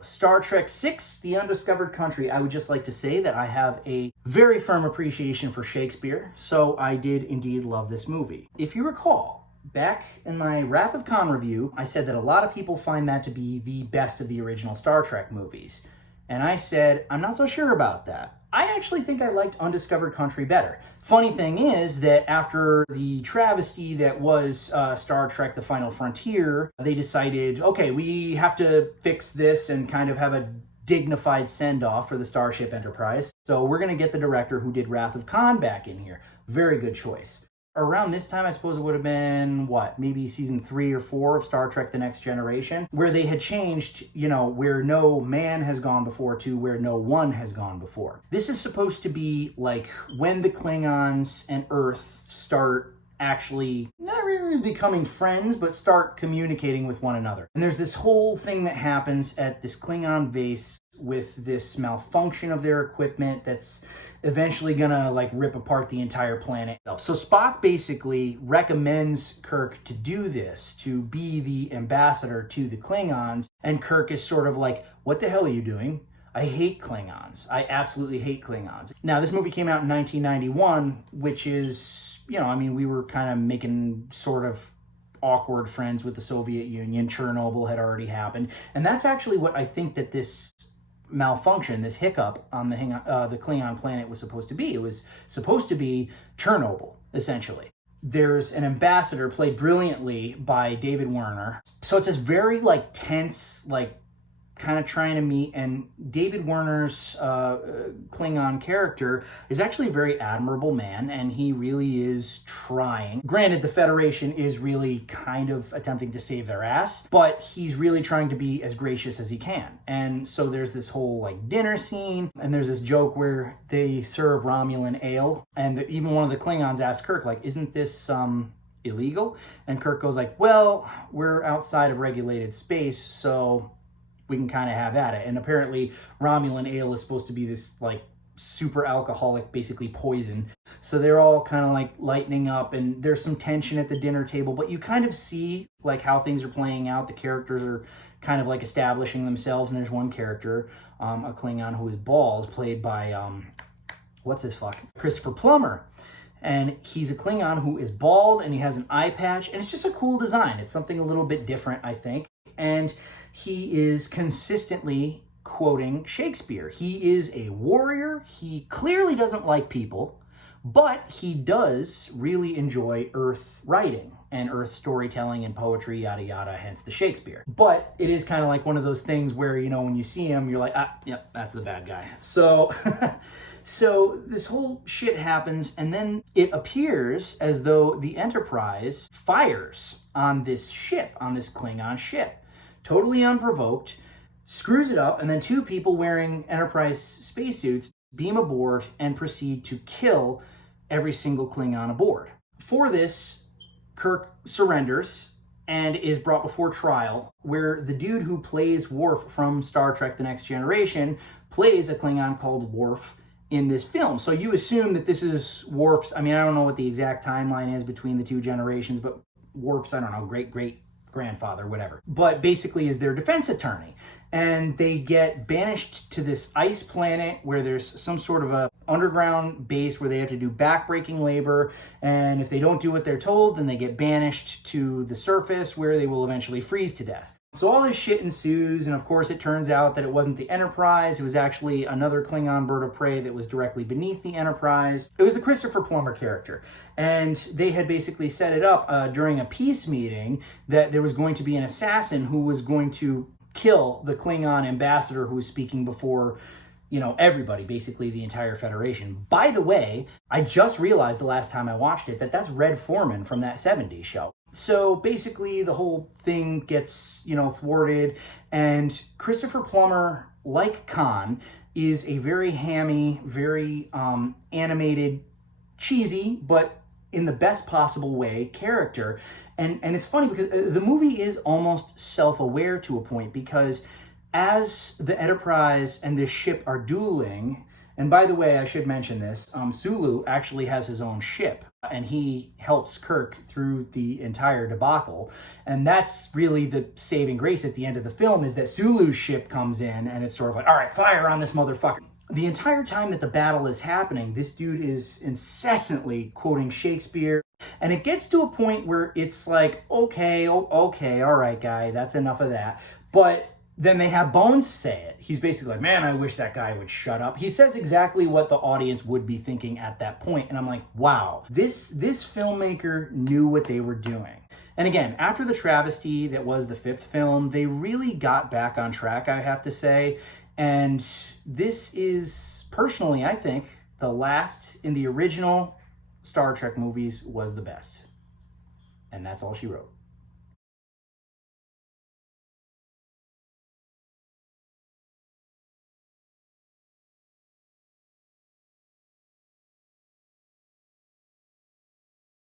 Star Trek VI, The Undiscovered Country. I would just like to say that I have a very firm appreciation for Shakespeare, so I did indeed love this movie. If you recall, back in my Wrath of Khan review, I said that a lot of people find that to be the best of the original Star Trek movies. And I said, I'm not so sure about that. I actually think I liked Undiscovered Country better. Funny thing is that after the travesty that was Star Trek The Final Frontier, they decided, okay, we have to fix this and kind of have a dignified send-off for the Starship Enterprise. So we're going to get the director who did Wrath of Khan back in here. Very good choice. Around this time, I suppose it would have been, maybe season 3 or 4 of Star Trek The Next Generation, where they had changed, where no man has gone before to where no one has gone before. This is supposed to be like when the Klingons and Earth start actually not really becoming friends, but start communicating with one another. And there's this whole thing that happens at this Klingon base with this malfunction of their equipment that's eventually gonna rip apart the entire planet. So Spock basically recommends Kirk to do this, to be the ambassador to the Klingons, and Kirk is sort of like, what the hell are you doing? I hate Klingons. I absolutely hate Klingons. Now, this movie came out in 1991, which is, we were kind of making sort of awkward friends with the Soviet Union. Chernobyl had already happened. And that's actually what I think that this malfunction, this hiccup on the Klingon planet was supposed to be. It was supposed to be Chernobyl, essentially. There's an ambassador played brilliantly by David Werner. So it's this very tense, kind of trying to meet, and David Werner's Klingon character is actually a very admirable man, and he really is trying. Granted, the Federation is really kind of attempting to save their ass, but he's really trying to be as gracious as he can. And so there's this whole dinner scene, and there's this joke where they serve Romulan ale, and even one of the Klingons asks Kirk, isn't this illegal? And Kirk goes well, we're outside of regulated space, so we can kind of have at it. And apparently Romulan ale is supposed to be this super alcoholic, basically poison. So they're all kind of lightening up, and there's some tension at the dinner table, but you kind of see how things are playing out. The characters are kind of establishing themselves, and there's one character, a Klingon who is bald, played by, Christopher Plummer. And he's a Klingon who is bald, and he has an eye patch, and it's just a cool design. It's something a little bit different, I think. And he is consistently quoting Shakespeare. He is a warrior. He clearly doesn't like people, but he does really enjoy Earth writing and Earth storytelling and poetry, yada, yada, hence the Shakespeare. But it is kind of one of those things where, when you see him, you're yep, that's the bad guy. So... So this whole shit happens, and then it appears as though the Enterprise fires on this ship, on this Klingon ship, totally unprovoked, screws it up, and then 2 people wearing Enterprise spacesuits beam aboard and proceed to kill every single Klingon aboard. For this, Kirk surrenders and is brought before trial, where the dude who plays Worf from Star Trek The Next Generation plays a Klingon called Worf in this film. So you assume that this is Worf's, I don't know what the exact timeline is between the 2 generations, but Worf's, great-great-grandfather, whatever. But basically is their defense attorney. And they get banished to this ice planet where there's some sort of a underground base where they have to do backbreaking labor. And if they don't do what they're told, then they get banished to the surface where they will eventually freeze to death. So all this shit ensues, and of course it turns out that it wasn't the Enterprise, it was actually another Klingon bird of prey that was directly beneath the Enterprise. It was the Christopher Plummer character. And they had basically set it up during a peace meeting that there was going to be an assassin who was going to kill the Klingon ambassador who was speaking before, everybody, basically the entire Federation. By the way, I just realized the last time I watched it that that's Red Foreman from that 70s show. So basically the whole thing gets, thwarted, and Christopher Plummer, like Khan, is a very hammy, very animated, cheesy, but in the best possible way, character. And it's funny because the movie is almost self-aware to a point, because as the Enterprise and this ship are dueling, And by the way, I should mention this, Sulu actually has his own ship, and he helps Kirk through the entire debacle. And that's really the saving grace at the end of the film, is that Sulu's ship comes in, and it's sort of like, all right, fire on this motherfucker. The entire time that the battle is happening, this dude is incessantly quoting Shakespeare. And it gets to a point where it's like, okay, all right, guy, that's enough of that. But then they have Bones say it. He's basically like, man, I wish that guy would shut up. He says exactly what the audience would be thinking at that point. And I'm like, wow, this filmmaker knew what they were doing. And again, after the travesty that was the fifth film, they really got back on track, I have to say. And this is, personally, I think, the last in the original Star Trek movies was the best. And that's all she wrote.